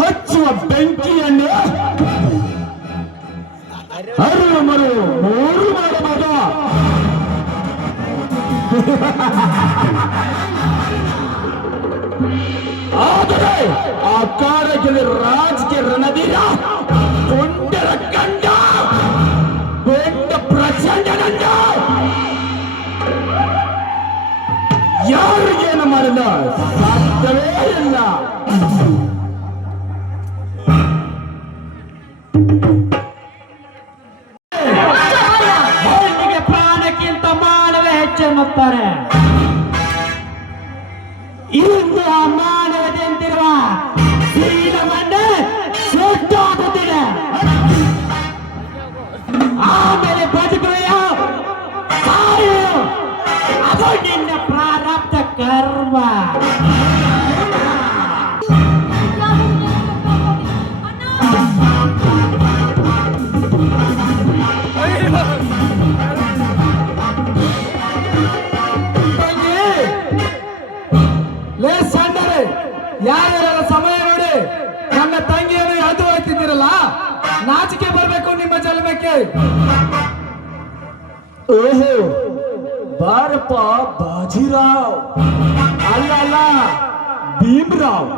ಹಚ್ಚುವ ಬೆಂಕಿಯನ್ನು ಅರಿವು ಮರು ಮೂರು ಮಾಡಬಹುದು. ಆದರೆ ಆ ಕಾರಗಿರಿ ರಾಜಕೀಯ ರಣಧೀರ ಕೊಂಡರ ಕಂಡ ಬೆಂಡ ಪ್ರಚಂಡನಂದ ಯಾರಿಗೇನು ಮಾಡಿದ ಸಾಧ್ಯವೇ ಇಲ್ಲ. ಪ್ರಾಣಕ್ಕಿಂತ ಮಾನವ ಹೆಚ್ಚೆನ್ನುತ್ತಾರೆ. ಇಂದು ಆ ಮಾನವತೆಯಂತಿರುವ ಶೀಲವನ್ನೇ ಸುಟ್ಟಾಗುತ್ತಿದೆ. ಆಮೇಲೆ ಬದುಕುವೆಯೋ ಸಾಯೋ ಅದು ನಿನ್ನ ಪ್ರಾರಬ್ಧ ಕರ್ಮ. ಯಾರ್ಯಾರ ಸಮಯ ನೋಡಿ ನನ್ನ ತಂಗಿಯನ್ನು ಅದು ಹೋಗ್ತಿದ್ದೀರಲ್ಲ, ನಾಚಿಕೆ ಬರ್ಬೇಕು ನಿಮ್ಮ ಜನ್ಮಕ್ಕೆ. ಓಹೋ ಬಾರಪ್ಪ ಬಾಜಿರಾವ್, ಅಲ್ಲ ಅಲ್ಲ ಭೀಮರಾವ್.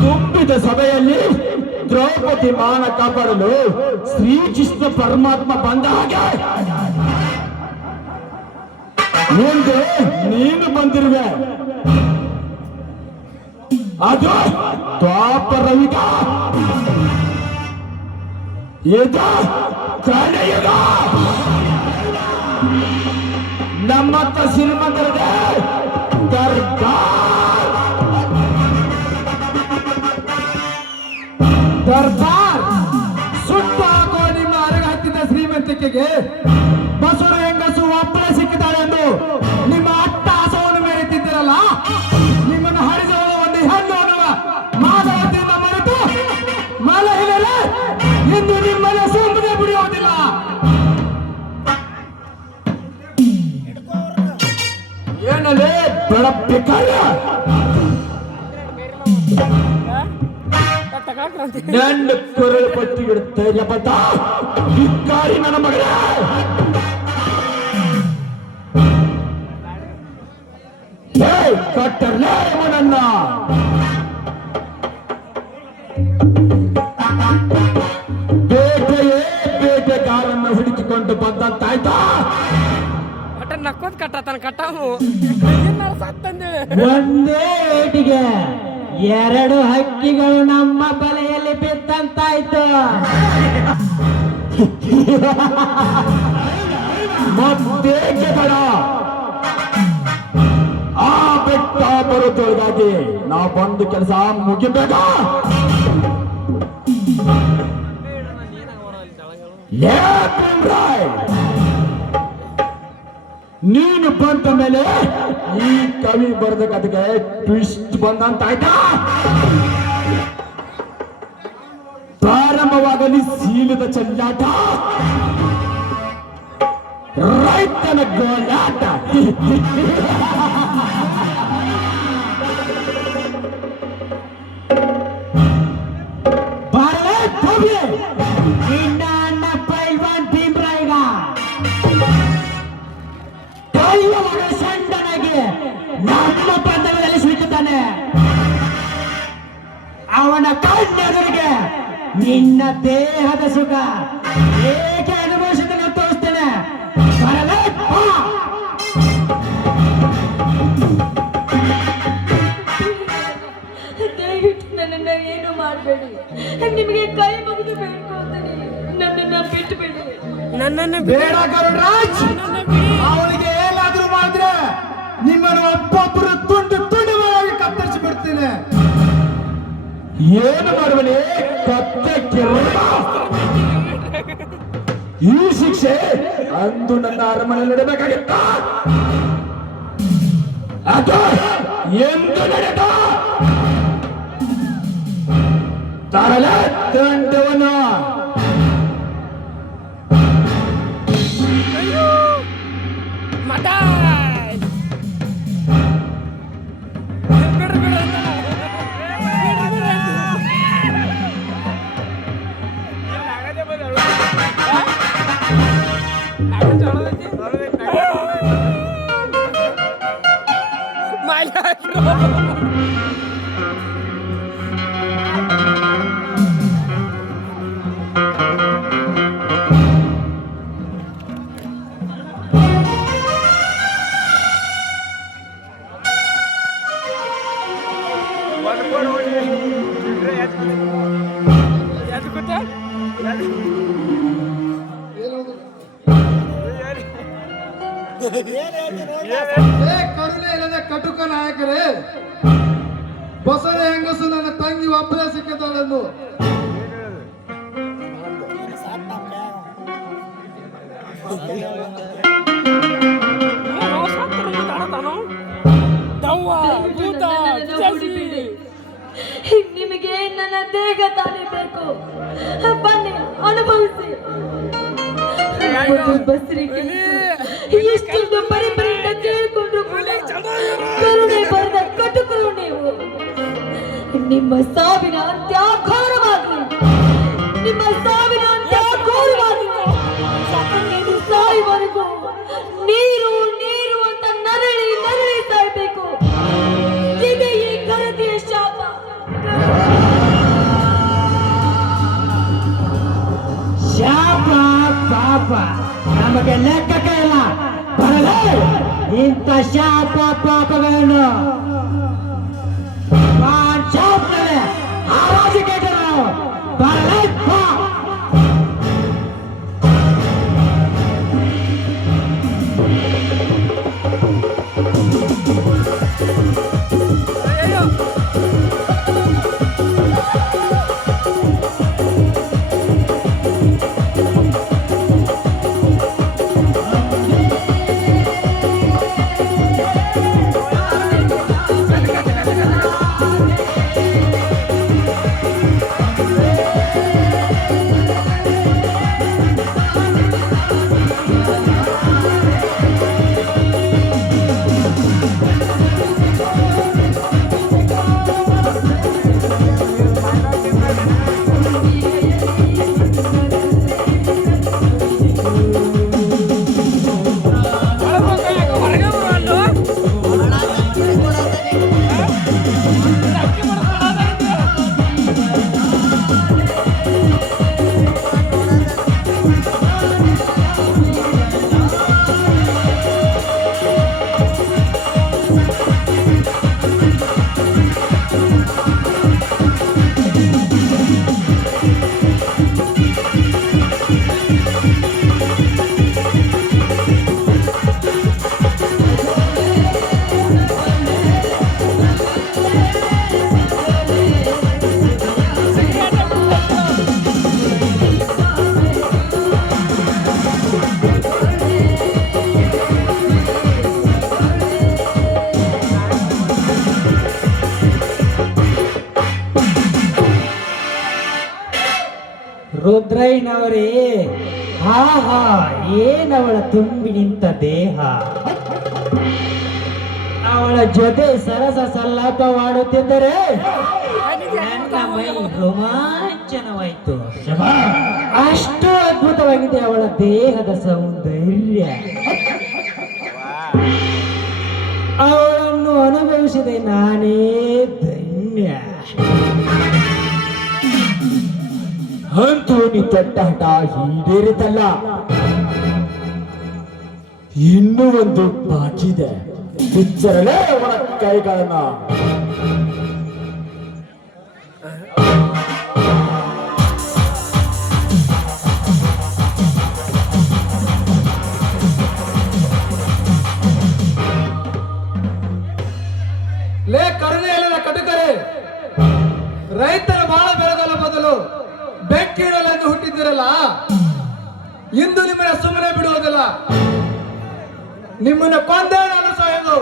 ತುಂಬಿದ ಸಭೆಯಲ್ಲಿ ದ್ರೌಪದಿ ಮಾನ ಕಾಪಾಡಲು ಶ್ರೀಕೃಷ್ಣ ಪರಮಾತ್ಮ ಬಂದ ಹಾಗೆ ಮುಂದೆ ನೀನು ಬಂದಿರುವೆ. ಅದು ದ್ವಾಪರಯುಗ, ಇದು ಕಲಿಯುಗ. ನಮ್ಮತ್ತ ಶ್ರೀಮಂತರಿಗೆ ದರ್ಬಾರ್ ಸುಟ್ಟು ಹಾಕೋ. ನಿಮ್ಮ ಅರಗ ಹತ್ತಿದ ಶ್ರೀಮಂತಿಕೆಗೆ ಬಸವ ಹೆಂಗಸು ಒಬ್ಬಳೆ ಸಿಕ್ಕಿದ್ದಾಳೆ ಎಂದು ನಿಮ್ಮ ಅಟ್ಟಹಾಸವನ್ನು ಮೆರೆತಿದ್ದೀರಲ್ಲ, ನಿಮ್ಮನ್ನು ಹರಿದವಳು ಒಂದು ಹೆಣ್ಣು ಅನ್ನುವ ಮಾನವತೆಯಿಂದ ಮರೆತು ಮಲಹಿದರೆ ಇಂದು ನಿಮ್ಮನೆ ಸುಮ್ಮನೆ ಬಿಡಿಯುವುದಿಲ್ಲ. ಏನಲ್ಲೇ ಬೆಳಪಿಕಾಯ ನನ್ನ ಕೊರಳು ಪಟ್ಟಿ ಬಿಡುತ್ತೆ ಪಟ್ಟ ಧಿಕ್ಕಾರಿ ನನ್ನ ಮಗಳೇ. ಕಟ್ಟರ್ಲೇ ನನ್ನ ಬೇಟೆಯೇ ಬೇಟೆಗಾರನ್ನು ಹುಡುಕಿಕೊಂಡು ಬಂದಂತಾಯ್ತಾ. ನಕ್ಕೋದ್ ಕಟ್ಟತನ ಕಟ್ಟಾವು ಒಂದೇ ಏಟಿಗೆ ಎರಡು ಹಕ್ಕಿಗಳು ನಮ್ಮ ಬಲೆಯಲ್ಲಿ ಬಿದ್ದಂತಾಯ್ತು. ಮತ್ತೇಕೆ ಬೇಡ, ಆ ಬೆಟ್ಟ ಬರುತ್ತೊಳಗಾಗಿ ನಾವು ಬಂದು ಕೆಲಸ ಮುಗಿಬೇಕ. ನೀನು ಬಂದ ಮೇಲೆ ಈ ಕವಿ ಬರೆದ ಕತೆಗೆ ಟ್ವಿಸ್ಟ್ ಬಂದಂತಾಯ್ತಾ. ಪ್ರಾರಂಭವಾಗಲಿ ಶೀಲದ ಚೆಲ್ಲಾಟ, ರೈತನ ಗೋಳಾಟ. ನಿನ್ನ ಅಣ್ಣ ಪೈಲ್ವಾನ್ ಭೀಮ್ರಾಯ್ಗ ಕೈಯೊಳಗ ಸಣ್ಣನಾಗಿ ನಮ್ಮ ಪಂದ್ಯಗಳಲ್ಲಿ ಸುತ್ತುತ್ತಾನೆ. ಅವನ ಕಣ್ಣೆದುರಿಗೆ ನಿನ್ನ ದೇಹದ ಸುಖ ಏಕೆ ಅನುಭವಿಸಿದ ತೋರಿಸ್ತೇನೆ. ದಯವಿಟ್ಟು ನನ್ನನ್ನ ಏನು ಮಾಡಬೇಡಿ, ನಿಮಗೆ ಕೈ ಮುಗಿದು ಬೇಡ್ಕೊಳ್ತೀನಿ, ನನ್ನನ್ನ ಬಿಟ್ಟು ಬಿಡಿ. ನನ್ನನ್ನು ಬೇಡ ಕರುಣರಾಜ್, ಅವನಿಗೆ ಏನಾದ್ರೂ ಮಾಡಿದ್ರೆ ನಿಮ್ಮನ್ನು ಒಬ್ಬೊಬ್ಬರು ತುಂಡು ತುಂಡುಗಳಾಗಿ ಕತ್ತರಿಸಿ ಬಿಡ್ತೀನಿ. ಏನು ಮಾಡುವನೇ ಕತ್ತೆ ಈ ಶಿಕ್ಷೆ ಅಂದು ನನ್ನ ಅರಮನೆ ನಡೆಯಬೇಕಾಗಿತ್ತ, ಅದು ಎಂದು ನಡೆದ ತರಲೆ ದಂಡವನು. ಮಠ ಕರುಣೆ ಇಲ್ಲದ ಕಟುಕ ನಾಯಕರೇ, ಬಸವ ಹೆಂಗಸು ನನ್ನ ತಂಗಿ ಒಬ್ಬರೇ ಸಿಕ್ಕಿದ್ದಾಳೆಂದು ನಿಮಗೆ ನನ್ನ ದೇಹ ತಾನೇ ಬೇಕು. ಬನ್ನಿ ಅನುಭವಿಸಿ. ಬಸ್ರಿ ಎಷ್ಟೊಂದು ಪರಿಪರಿಯಿಂದ ಕೇಳಿಕೊಂಡು ಕರುಣೆ ಬರೆದ ಕಟುಕರು ನೀವು. ನಿಮ್ಮ ಸಾವಿನ ಅಂತ್ಯ ಘೋರವಾಗಲಿ. ನಿಮ್ಮ ಸಾವಿನ ಅಂತ್ಯ ಘೋರವಾಗಲಿ. ಇದು ಸಾಯುವವರೆಗೂ ನೀರು ನೀರು ಅಂತ ನರಳಿ ನರಳಿ ಸಾಯ್ಬೇಕು. ಇದೆ ಈ ಗರತಿಯ ಶಾಪ. ಶಾಪ ಪಾಪ ನಮಗೆ ಲೆಕ್ಕಕ್ಕೆ ಇಲ್ಲ. ಬರಲೇ ಇಂಥ ಶಾಪ ಪಾಪಗಳನ್ನು ಶಾಪದಲ್ಲಿ ಆರಾಜಿಗೆ ಬರಲೇ ಬಾ. ರುದ್ರಯ್ಯನವರೇ, ಹಾ ಹಾ ಏನವಳ ತುಂಬಿ ನಿಂತ ದೇಹ. ಅವಳ ಜೊತೆ ಸರಸ ಸಲ್ಲಾಪವಾಡುತ್ತಿದ್ದರೆ ನನ್ನ ಮೈ ರೋಮಾಂಚನವಾಯಿತು. ಅಷ್ಟು ಅದ್ಭುತವಾಗಿದೆ ಅವಳ ದೇಹದ ಸೌಂದರ್ಯ. ಅವಳನ್ನು ಅನುಭವಿಸಿದೆ ನಾನೇ ಧನ್ಯ. ಅಂತೂ ನೀ ತೊಟ್ಟ ಹಠ ಈಡೇರಿತಲ್ಲ, ಇನ್ನೂ ಒಂದು ಬಾಕಿ ಇದೆ. ಬಿಚ್ಚರಲೇ ಅವರ ಕೈಗಳನ್ನ. ಲೇ ಕರುಣೆ ಇಲ್ಲದ ಕಟುಕರೇ, ರೈತರ ಬಾಳ ಬೆಳೆದಲ ಬದಲು ಬೆಕ್ಕಿಡಲೆಂದು ಹುಟ್ಟಿದ್ದೀರಲ್ಲ, ಇಂದು ನಿಮ್ಮನ್ನ ಸುಮ್ಮನೆ ಬಿಡುವುದಿಲ್ಲ. ನಿಮ್ಮನ್ನ ಕೊಂದೇ ನಾನು ಸಾಯೋದು.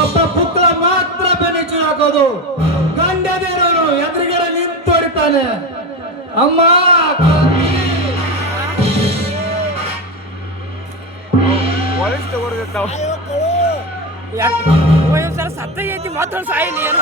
ಒಬ್ಬ ಪುತ್ರ ಮಾತ್ರ ಬೆನ್ನಿಚ್ಚು ಹಾಕೋದು. ಗಂಡದೇನವನು ಎದುರುಗಡೆ ನಿಂತೊಡಿತಾನೆ. ಅಮ್ಮ ಸತ್ತ ಐತಿ ಮಾತಾಡ್ ಸಾಯಿ ನೀನು